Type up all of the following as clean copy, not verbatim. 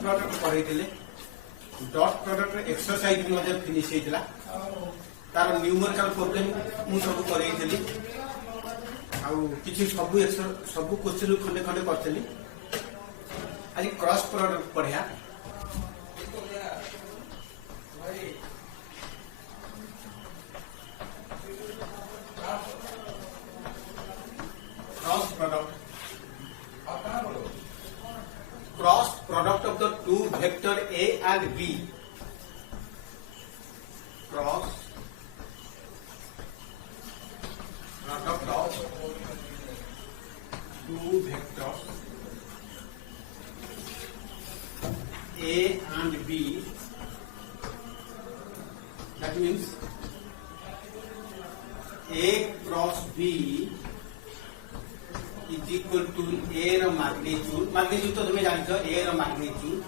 Product पढ़े dot product exercise finish होता तार न्यूमेरिकल प्रॉब्लम मुझे सब करें किसी सब क्वेश्चन खंडे खंडे करी आज क्रॉस प्रोडक्ट पढ़िया cross product of the two vector A and B. Cross product of two vectors A and B. That means A cross B is equal to A रो magnitude तो तुम्हें जानते हो A रो magnitude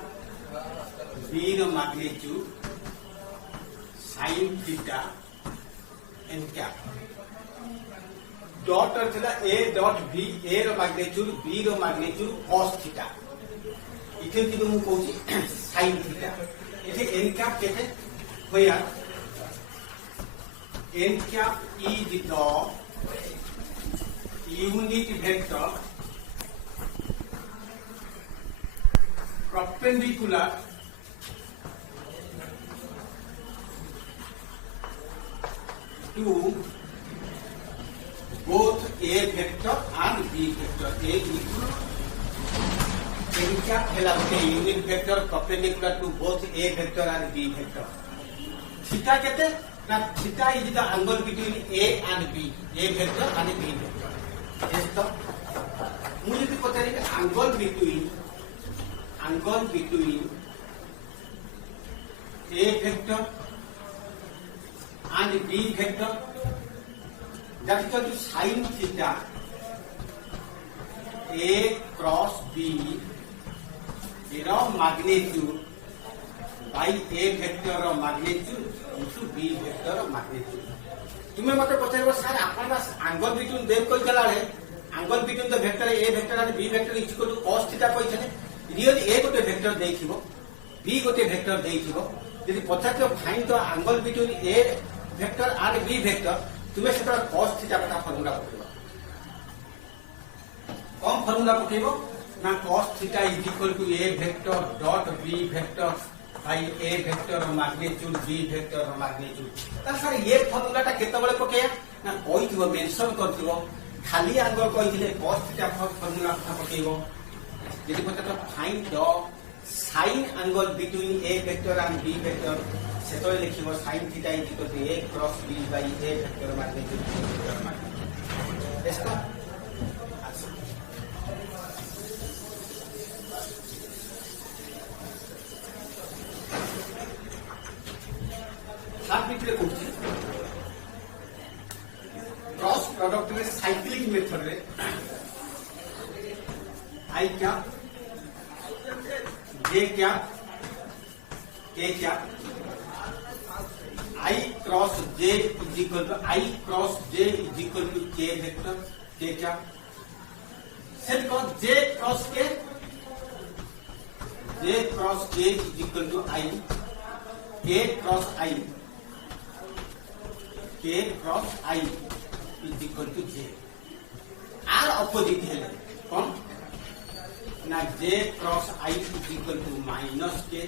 B रो magnitude sin theta n cap dot अर्थ A dot B A रो magnitude B रो magnitude cos theta इथे कि तुम कहूची sin theta इथे n cap केते होया n cap is the unit vector perpendicular to both A vector and B vector. A equal n cap है लगते unit vector perpendicular to both A vector and B vector. Theta कहते ना theta is the angle between A and B, A vector and B vector. मुझे भी पता है angle between A vector and B vector that is equal to sin theta A cross B रो magnitude by A vector row magnitude into B vector row magnitude. तुम्हें मत पचार सर आपन एंगल बिटवीन देव कोई गला रे angle between the vector A vector and B vector is equal to cos theta कोइ छने रियल A गोटे वेक्टर देखिबो B गोटे वेक्टर देखिबो यदि पचार find the angle between A vector and B vector तुम्हें सेटा cos थीटा का फार्मूला पकेबो कौन फार्मूला पकेबो ना cos theta is equal to A vector dot B vector by A vector magnitude B vector magnitude ता सर ये formula ता केते बळे पकेया ना कोइ थिबो मेंशन करथिबो खाली एंगल कोइ थिले cos थीटा फार्मूला था पकेइबो यदि पता तो find the sin angle between A vector and B vector सेतो लिखिबो sin theta is equal to A cross B by A vector magnitude इसका क्रॉस प्रोडक्ट में साइक्लिक मेथड रे आई क्या जे क्या के क्या i cross j is equal to i cross j is equal to k vector के क्या सेट को जे क्रॉस के is equal to i k cross i K cross I is equal to J. R opposite है कौन? ना J cross I is equal to minus K.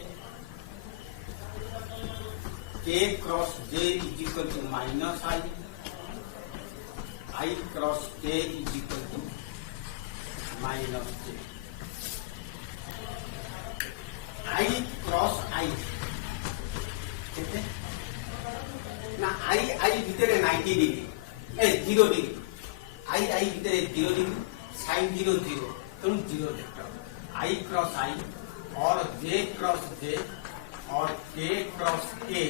K cross J is equal to minus I. I cross K is equal to minus J. I cross I. ठीक है? ना आई भीतर 90 degree 0 degree I भीतर 0 degree sine 0 0 तुम 0 vector आई cross आई और जे cross जे और के cross के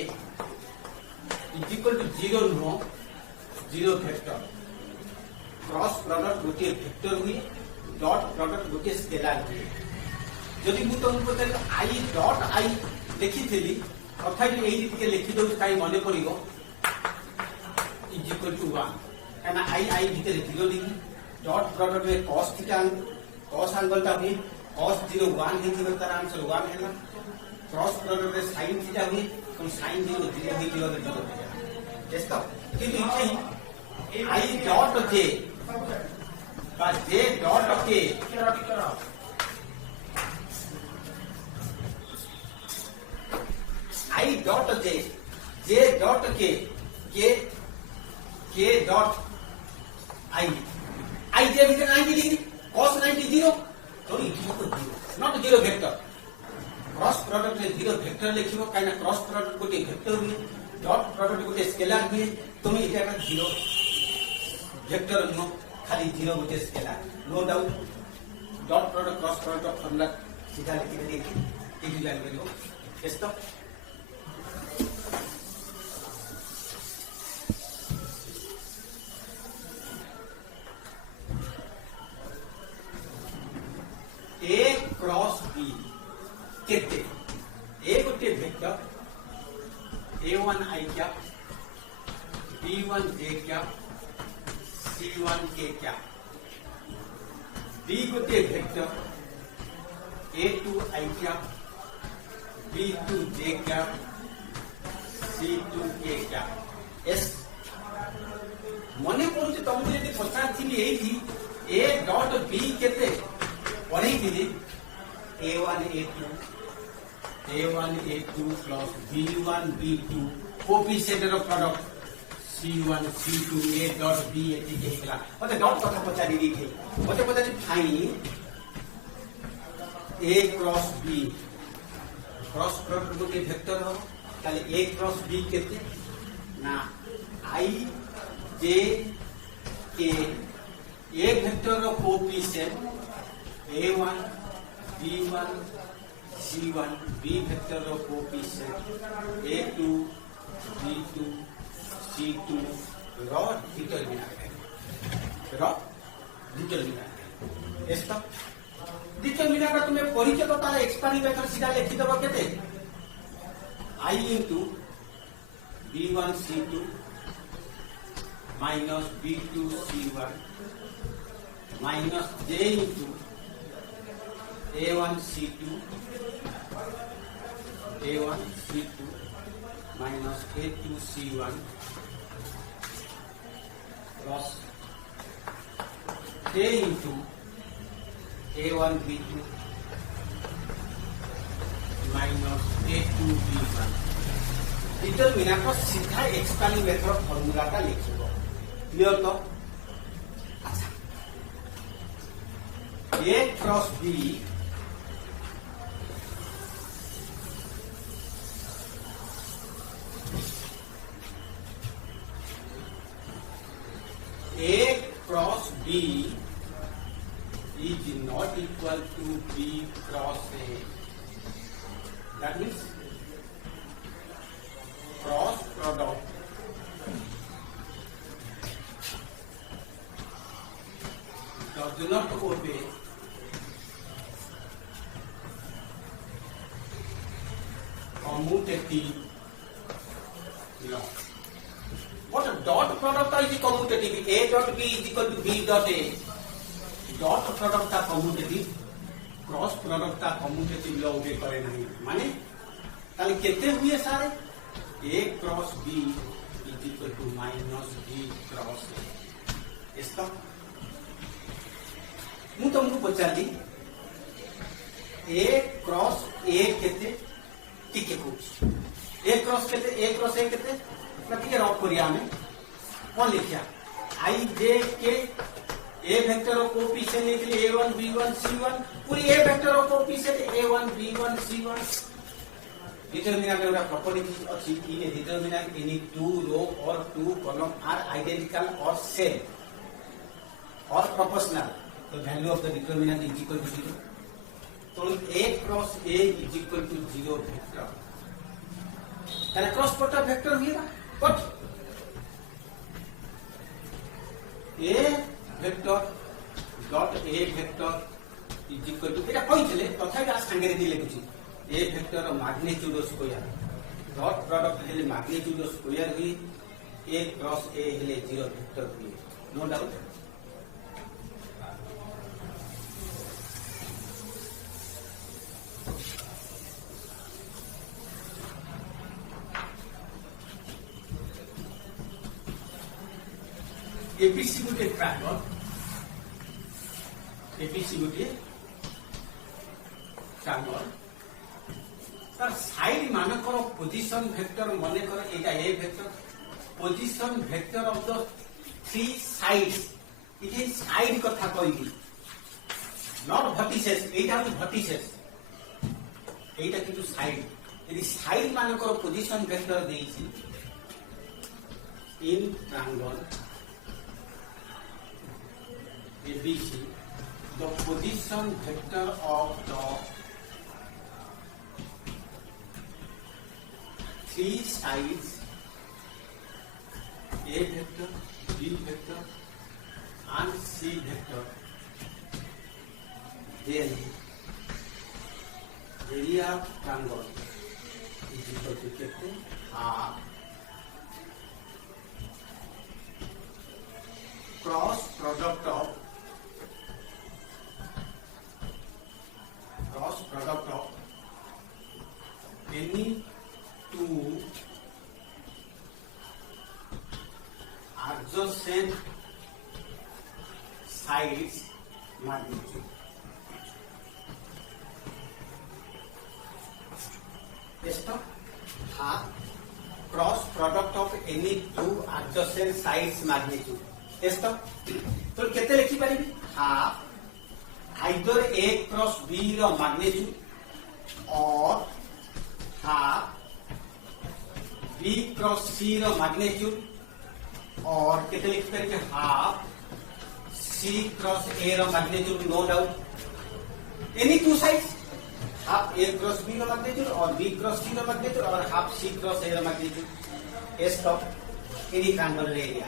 इज इक्वल टू 0 नो 0 वेक्टर क्रॉस प्रोडक्ट गोटे वेक्टर हुए डॉट प्रोडक्ट गोटे स्केलार हुए जदि मु तुमको पचार आई डॉट आई लिखी थी अर्थात यही टिके लिखि दउ काई मने पड़िबो इज इक्वल टू 1 काना आई भीतर 0 डिग्री डॉट प्रोडक्ट में cos थीटा cos एंगल ता भी cos 0 1 ହେଇଥିବ ତାର ଆନ୍ସର 1 ହେଲା क्रॉस प्रोडक्ट रे sin थीटा हुए तो sin 0 0 ही 0 रे 0 यस तो किंतु इथे i डॉट j बा j dot k i dot j j dot k k dot i i j भीतर 90 डिग्री cos 90 0 तो it is not 0 vector cross product रे 0 वेक्टर लिखिबो काइना क्रॉस प्रोडक्ट गोटे वेक्टर हुए डॉट प्रोडक्ट गोटे scalar हुए तुम इटा 0 वेक्टर नो खाली 0 गोटे scalar no doubt dot product cross product formula सीधा लिखि दे इजी लाइन में लो यस तो A क्रॉस B केते ए गोटे वेक्टर a1 i क्या b1 j क्या c1 k क्या b गोटे वेक्टर a2 i क्या b2 j क्या c2 k क्या एस मने पड़ुचे तुमको यदि पचार थी एठी a डॉट b केते पढ़ी थी a1 a2 plus b1 b2 coefficient of product c1 c2 a dot b एठी के हिला मते डॉट कथा पचारी दी थी मते पचारी find a cross b cross product गोटे वेक्टर हो ताले a क्रॉस b केते ना i j k a vector रो coefficient a1 b1 c1 b vector रो कोएफिशिएंट a2 b2 c2 रो डिटरमिनेंट एस्ता डिटरमिनेंट तुम्हें परिचय तो तार एक्सपेरिमेंट सीधा लिखि दबो केते i into b1 c2 minus b2 c1 minus j into a1 c2 minus a2 c1 plus k into a1 b2 minus a2 b1 determinant को सीधा एक्सपेरिमेंट मेथड फार्मूला का लिखिबो क्लियर तो अच्छा a cross b A cross B is not equal to B cross A. That means cross product does not obey commutative law. What a dot product is commutative? A dot B is equal to B dot A. Dot product का commutative, cross product का commutative law obey करे नहीं. माने ताले कितने हुए सारे? A cross B is equal to minus B cross A. इसका मुझे तुमको पचाली A cross A कितने? ठीक है कुछ. A cross कितने? A cross A कितने? प्रतीक रॉप कोरिया में कौन लिखा i j k a vector of coefficient लिख लिए a1 b1 c1 पूरी a vector of coefficient a1 b1 c1 determinant में प्रॉपर्टी अच्छी in determinant any two row और टू कॉलम आर आइडेंटिकल और सेम और प्रोपोर्शनल तो value of the determinant is equal to 0 तो a cross a is equal to 0 vector ताले cross product vector हुएगा But A vector dot A vector is equal to এটা কইছিলে তথাপি আজ সাঙ্গেরে দিলে কিছু A vector magnitude square dot product হেলে magnitude square Hui A cross A হেলে 0 vector হুই no doubt एबीसी गोटे ट्रायंगल एबीसी गोटे ट्रायंगल तार साइड मानकर पोजिशन वेक्टर मन कर एटा A vector position vector of the three sides इट साइड कथा कहि नॉट वर्टिसेस एटा वर्टिसेस एटा किंतु साइड यदि साइड मानकर पोजिशन वेक्टर देइछि in triangle ABC the position vector of the three sides A vector, B vector and C vector, then area of triangle is equal to half cross product of any two adjacent sides magnitude. Stop. Half cross product of any two adjacent sides magnitude. Stop. तो केते लिखि परिबी half either A cross B रो magnitude or half B cross C रो magnitude or केते लिखि परिबी हाफ C cross A रो magnitude no doubt any two sides half A cross B रो magnitude or B cross C रो magnitude or half C cross A रो magnitude S of any triangular area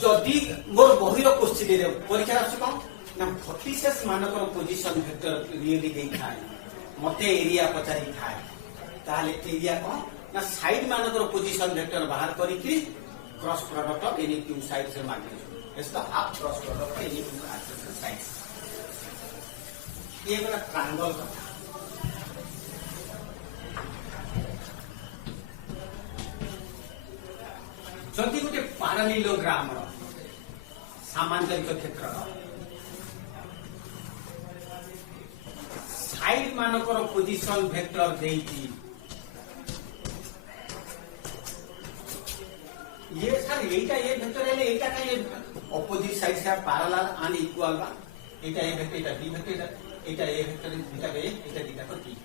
जदि मोर बहिर क्वेश्चन परीक्षा आस कौन ना vertices मानकर पोजिशन वेक्टर रियली दे थाए मते एरिया पचारि थाए ताले एरिया कौन ना साइड मानकर पोजिशन वेक्टर बाहर करिकि cross product of any two side से magnitude is the half cross product of any two sides ये वाला ट्रायंगल का जदि गोटे पैरेललोग्राम रो सामांतरिक क्षेत्र साइड मानकर पोजिशन वेक्टर देइछि ये सर एटा ए वेक्टर है एटा का ये ऑपोजिट साइड से पैरेलल एंड इक्वल बा एटा A vector Etah B vector Etah A vector beta bay Etah beta को T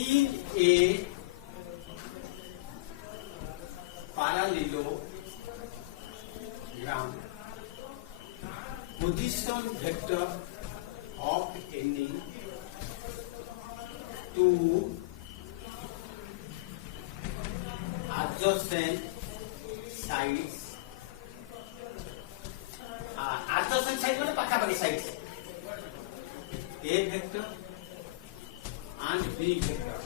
in A parallelogram position vector of any two adjacent sides adjacent side মানে পাশাপাশি side A vector and B vector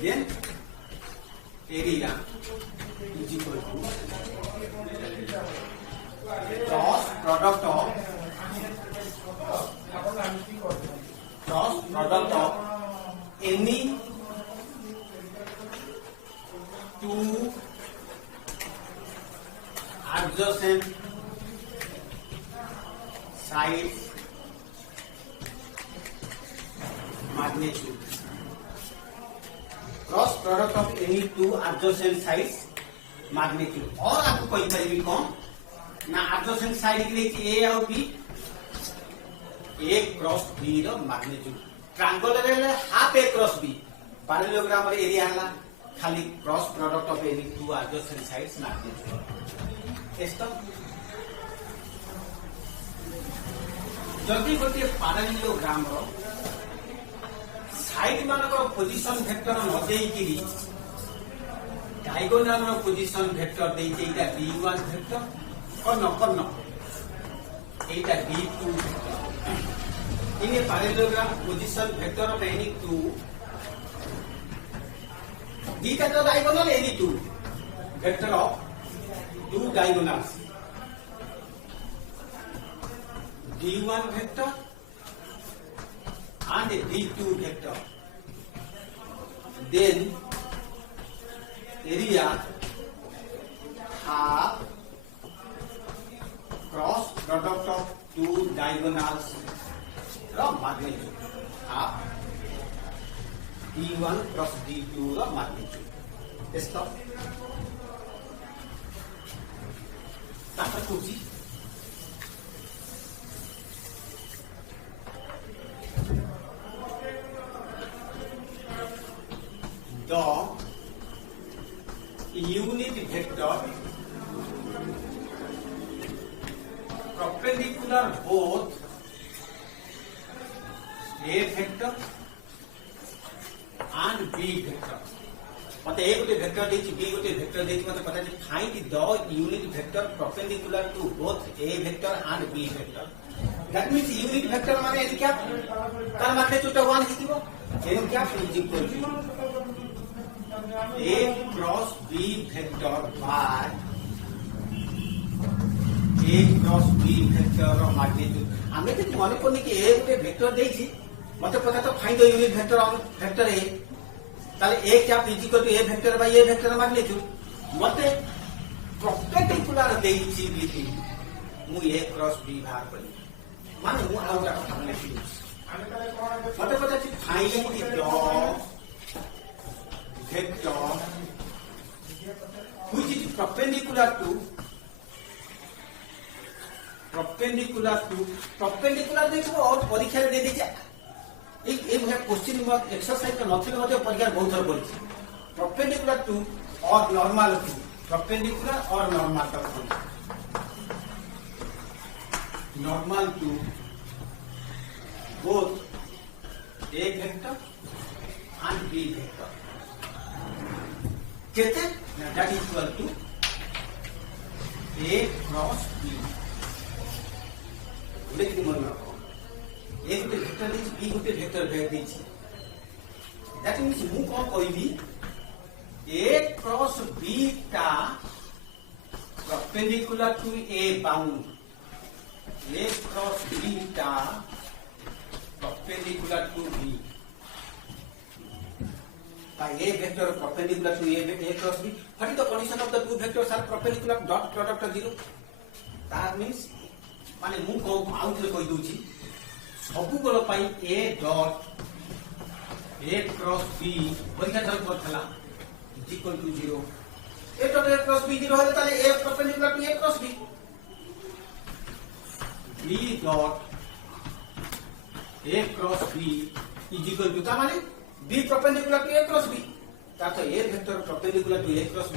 then area is equal to cross product of any two adjacent sides magnitude cross product of any two adjacent sides magnitude और आपको कहि परिबी कोन ना adjacent side के लिए A और B A cross B रो magnitude triangle रे half A cross B parallelogram रे एरिया हला खाली cross product of any two adjacent sides magnitude एस्तो जदि गोटे पैरेललोग्राम रो साइड मानकर पोजिशन वेक्टर न देइकिरी डायगोनल रो पोजिशन वेक्टर देइते एटा B1 वेक्टर कर्ण एटा B2 वेक्टर इने parallelogram position vector of any two दीटा तो diagonal any two vector of two diagonals D1 vector and D2 vector then area half cross product of two diagonals magnitude half d1 cross d2 magnitude stop तापर कुछ the unit vector perpendicular both A vector and B vector मत A गोटे vector देछि B गोटे vector देछि मत पता छै find the unit vector perpendicular to both A vector and B vector that means unit vector माने एनी क्या तार माने जोटा 1 हिथिबो n cap is equal to A cross B vector by A cross B vector रो magnitude हमें तो मन कोनी कि A गोटे वेक्टर देछि मतलब पता तो फाइंड द यूनिट वेक्टर ए ताले ए क्या equal to A vector by A vector magnitude मते परपेंडिकुलर देइछि बिथि मु ए क्रॉस बी भाग करी माने मु आउटा କଥା माने फिक्स मते पता छै find the vector which is perpendicular to देखो और परीक्षा रे दे दीजिए एक क्वेश्चन मार्क एक्सरसाइज का नथिले मध्ये परीक्षा बहुत थर पड़ी परपेंडिकुलर टू और नॉर्मल टू परपेंडिकुलर और नॉर्मल तक normal to both A vector and B vector केते that equal to A cross B लेकिन मन रखो एक गोटे वेक्टर देछि बी गोटे वेक्टर देछि दैट मींस मु कोन कहबी ए क्रॉस बी टा परपेंडिकुलर टू ए बाउंड ए क्रॉस बी टा perpendicular to B by a vector perpendicular to a cross b what is the condition of the two vectors are perpendicular dot product of 0 that means माने मु को आउथले कहि दोछि सबु गोल पाई a dot a cross b परीक्षा चल करथला is equal to 0 a dot a cross b 0 होले ताले a perpendicular to a cross b b dot a cross b is equal to का माने b perpendicular to a cross b ता तो a vector perpendicular to a cross b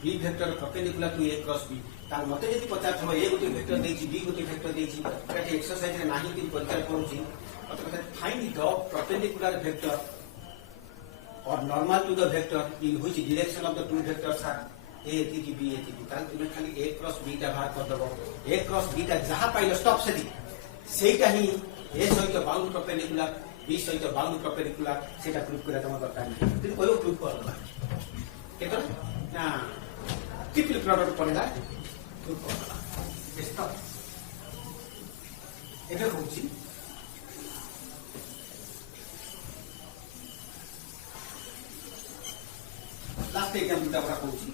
b vector perpendicular to a cross b ता मते जदी पचार थबो a गोटे वेक्टर देछि b गोटे वेक्टर देछि एटा एक्सरसाइज रे नाही कि परीक्षा करूछि मतलब फाइंड द परपेंडिकुलर वेक्टर और normal to the vector in which direction of the two vectors are a एति b एति ता तुमे खाली a क्रॉस b ता बाहर कर दबो a क्रॉस b ता जहां पाइलो स्टॉप से दी सेटा ही a सहित बाउंड परपेंडिकुलर b सहित बाउंड परपेंडिकुलर सेटा प्रूफ करा तम दरकार नहीं तुम कोयो प्रूफ करबा केतो ना ट्रिपल प्रोडक्ट पड़ेगा प्रूफ करबा स्टॉप एबे होची लास्ट एग्जांपल ता बड़ा होची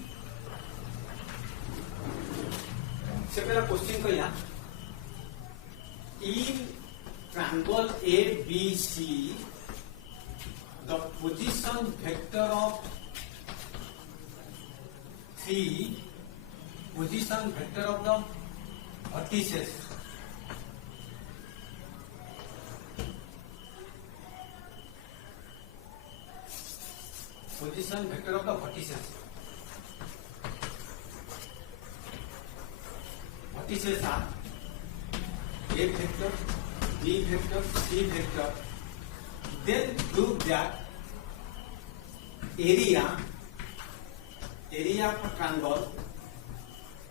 से पहला क्वेश्चन कहला इन triangle ABC, the position vector of 3 position vector of the vertices position vector of the vertices are A vector, B vector, C vector, then prove that area of a triangle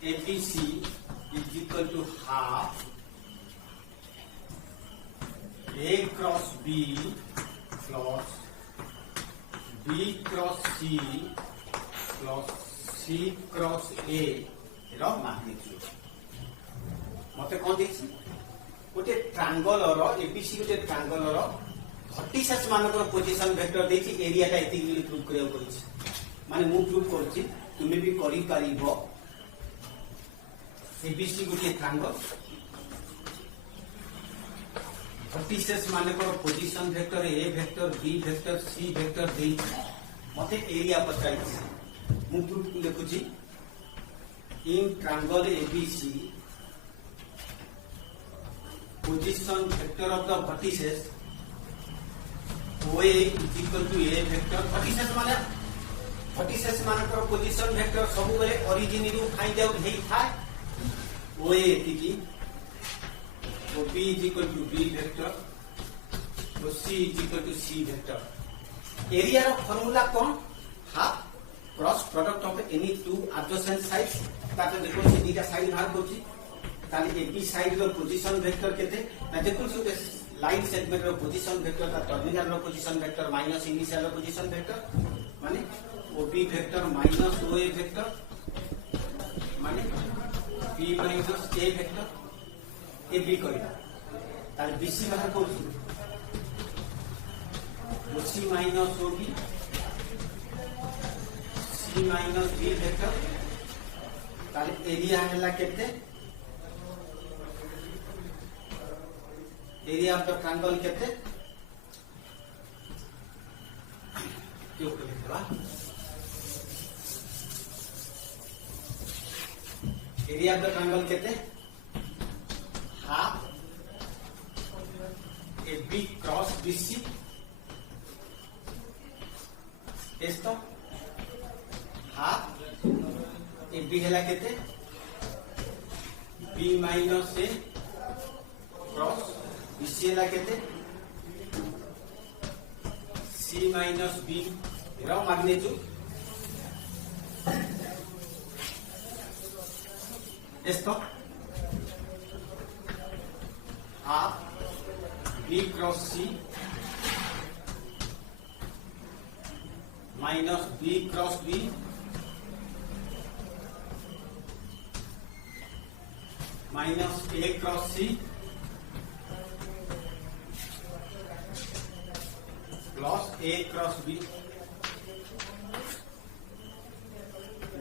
ABC is equal to half A cross B plus B cross C plus C cross A ର magnitude मते कोन देखछि गोटे triangle रो ABC गोटे triangle रो vertices मानकर position vector देछि area टा एति prove करियो पड़छि माने मु प्रूव करछि तुमे भी करि परिबो एबीसी गोटे ट्रायंगल वर्टिसेस माने को position vector A vector B vector C vector दे मते एरिया पचाई मु प्रूफ लिखुछि in triangle ABC position vector of the vertices OA is equal to A vector vertices माने को पोजीशन वेक्टर सब बेले ओरिजिन रु फाइंड आउट हेई थाए OA एतिकी B is equal to B vector C is equal to C vector area रो formula कोन half cross product of any two adjacent sides ताते देखो से दीटा साइड बाहर करछि ताले AB साइड रो पोजीशन वेक्टर केते ना देखो से लाइन सेगमेंट रो पोजीशन वेक्टर ता टर्मिनल रो पोजीशन वेक्टर माइनस इनिशियल रो पोजीशन वेक्टर माने OB vector minus OA vector माने B minus A vector A B करिला तार बीसी बाहर करछु OC minus OB C minus B vector तार एरिया हला केते एरिया ऑफ द ट्रायंगल केते क्यों लिखवा एरिया ऑफ द ट्रायंगल केते हाफ AB क्रॉस BC एस्तो हाफ AB हेला केते B minus A cross BC हेला केते C माइनस B एरा मैग्नीट्यूड एस्तो half B cross C minus B cross B minus A cross C plus A cross B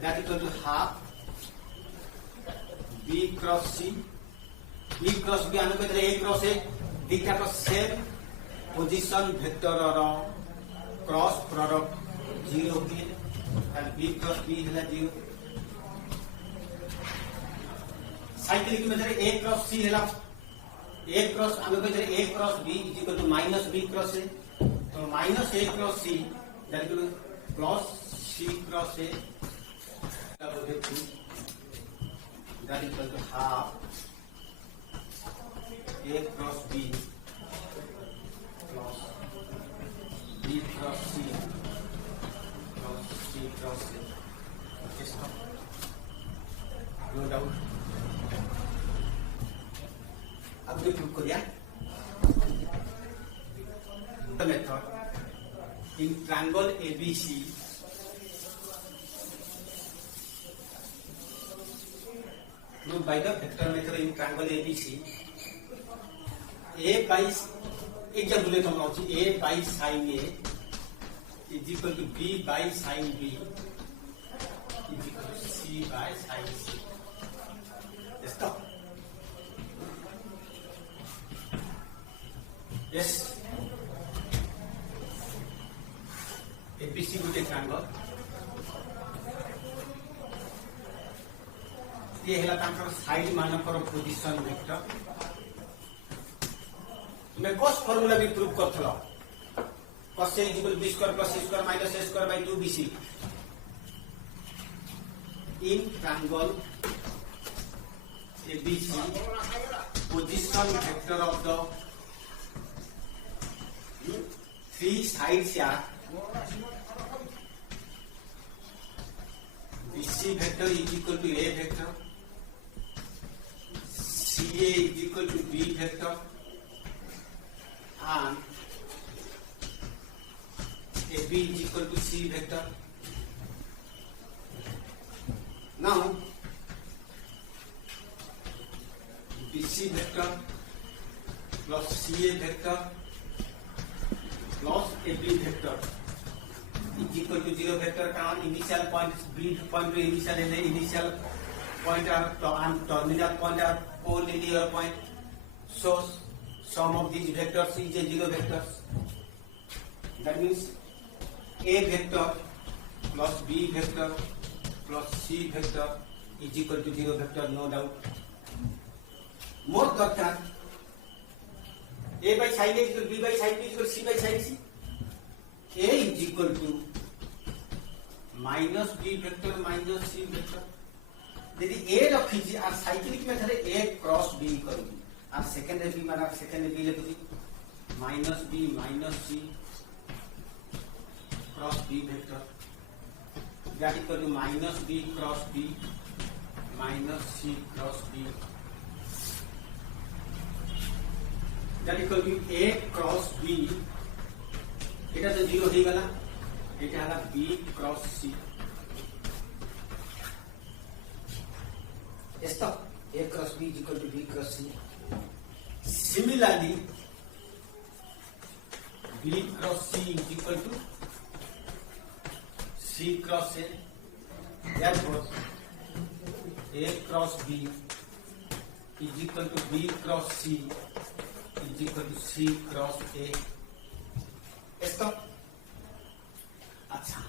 that equal to half B cross C B cross B आने को A cross A दिखा को same position vector रो cross product 0 के और B cross B है 0 cyclic में जरे A cross C है A क्रॉस आने को जरे A cross B equal to minus B cross A तो minus A cross C that equal plus C cross A that equal to half A cross B plus B cross C plus C cross A इसका no doubt अब ये prove करिए the method in triangle ABC proved by the vector method in triangle ABC A by example लेता हूँ A by sin A is equal to B by sin B is equal to C by sin C. Stop. Yes. ABC गोटे triangle ये हेला तांकर side मानकर position vector मैं cos formula भी prove करथलो cos A = B² + C² - A² / 2BC in triangle ABC position vector of the three sides are BC vector is equal to A vector, CA is equal to B vector, and AB is equal to C vector. Now, BC vector plus CA vector plus AB vector is equal to 0 vector কারণ initial point b point initial and initial point are and terminal point are collinear point, so sum of these vectors is a 0 vectors. That means a vector plus b vector plus c vector is equal to 0 vector, no doubt. More dharkar a by sin a is equal to b by sin b is equal to c by sin c. A is equal to minus b vector minus c vector. यदि a रखी और cyclic method a cross b करूँ और secondary b माना secondary b लिखुची minus b minus c cross b vector that equal to minus b cross b minus c cross b that equal to a cross b এটা তো 0 হয়ে গেল এটা হলো b cross c stop a cross b is equal to b cross c. Similarly b cross c is equal to c cross a. Therefore a cross b is equal to b cross c is equal to c cross a. stop. अच्छा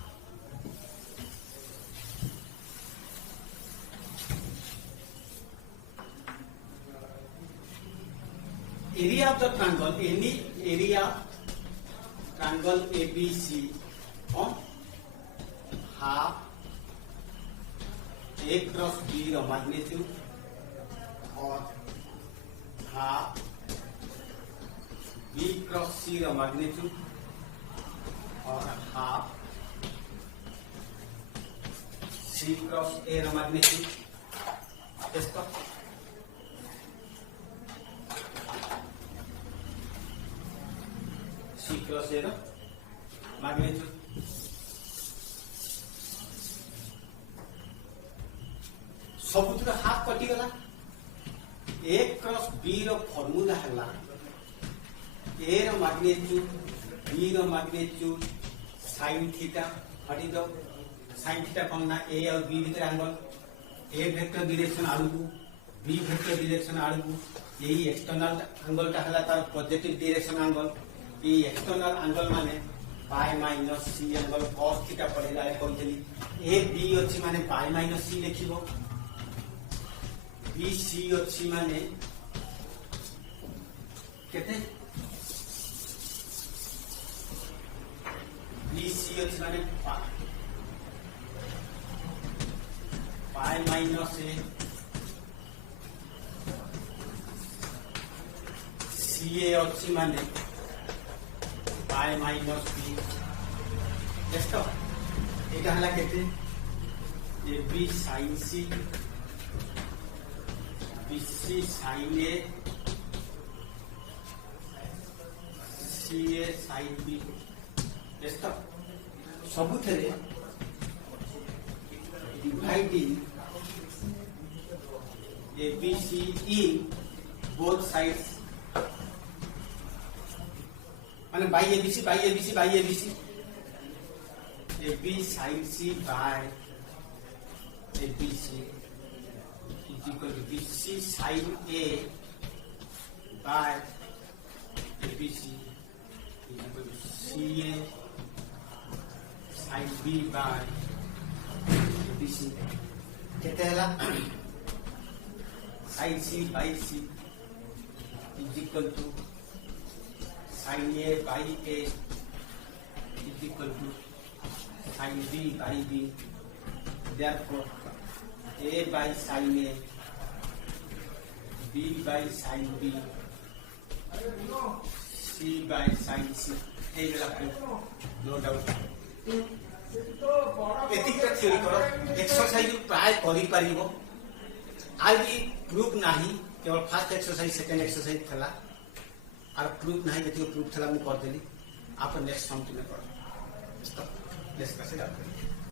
area of the triangle, any area triangle ABC on half a cross b the magnitude or half b cross c the magnitude or half c cross a the magnitude. Stop. C cross A magnitude. सबुतर हाफ कटिगला a cross b रो formula हला a रो magnitude b रो magnitude sin theta हटि दो sin theta कोना a और b भीतर एंगल a वेक्टर डायरेक्शन आड़ू b वेक्टर डायरेक्शन आड़ू यही एक्सटर्नल एंगल ता हला तार पॉजिटिव डायरेक्शन एंगल ये एक्सटर्नल एंगल माने पाई minus C angle cos theta पड़ेला कहली ए बी अछि माने पाई माइनस सी लिखिबो बी सी अछि माने केते बी सी अछि माने पाई माइनस ए सी ए अछि माने पाई माइनस बी जस्ट এটা হলা কেতে A B sin c B C sin a C A sin b just सबुथरे dividing A B C in both sides माने by ABC by ABC by ABC A B sin c by A B C is equal to B C sin a by A B C is equal to C A sin b by A B C केते हला sin c by c is equal to sin a by a is equal to sin b by b. Therefore, a by sin a, b by sin b, c by sin c. No doubt. एतिकटा theory करो exercise प्राय करि परिबो आज proof नाही केवल first exercise second exercise थला और proof नहीं जति प्रूफ थला मु कर देली आप नेक्स्ट सम में करो डिस्कस करते